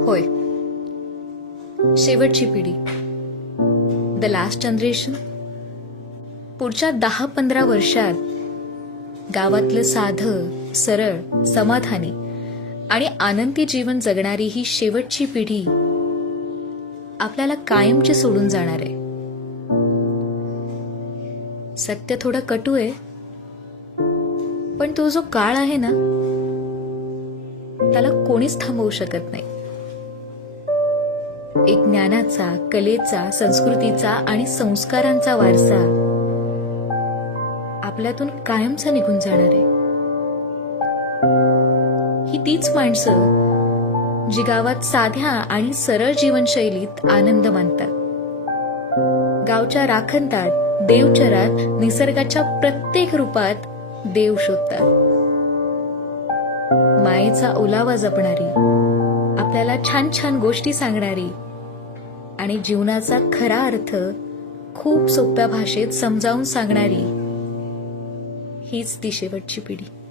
होय, शेवटची पिढी, द लास्ट जनरेशन. पुढच्या 10-15 वर्षात गावातलं साधं, सरळ, समाधानी आणि आनंदी जीवन जगणारी ही शेवटची पिढी आपल्याला कायमची सोडून जाणार आहे. सत्य थोडं कटू आहे, पण तो जो काळ आहे ना, त्याला कोणीच थांबवू शकत नाही. एक ज्ञानाचा, कलेचा, संस्कृतीचा आणि संस्कारांचा वारसा आपल्यातून कायमचा निघून जाणार आहे. ही तीच माणसं जी गावात साध्या आणि सरळ जीवनशैलीत आनंद मानतात, गावच्या राखणदार देवचरात निसर्गाच्या प्रत्येक रूपात देव शोधतात, मायेचा ओलावा जपणारी, आपल्याला छान छान गोष्टी सांगणारी आणि जीवनाचा खरा अर्थ खूप सोप्या भाषेत समजावून सांगणारी हीच ती शेवटची पिढी.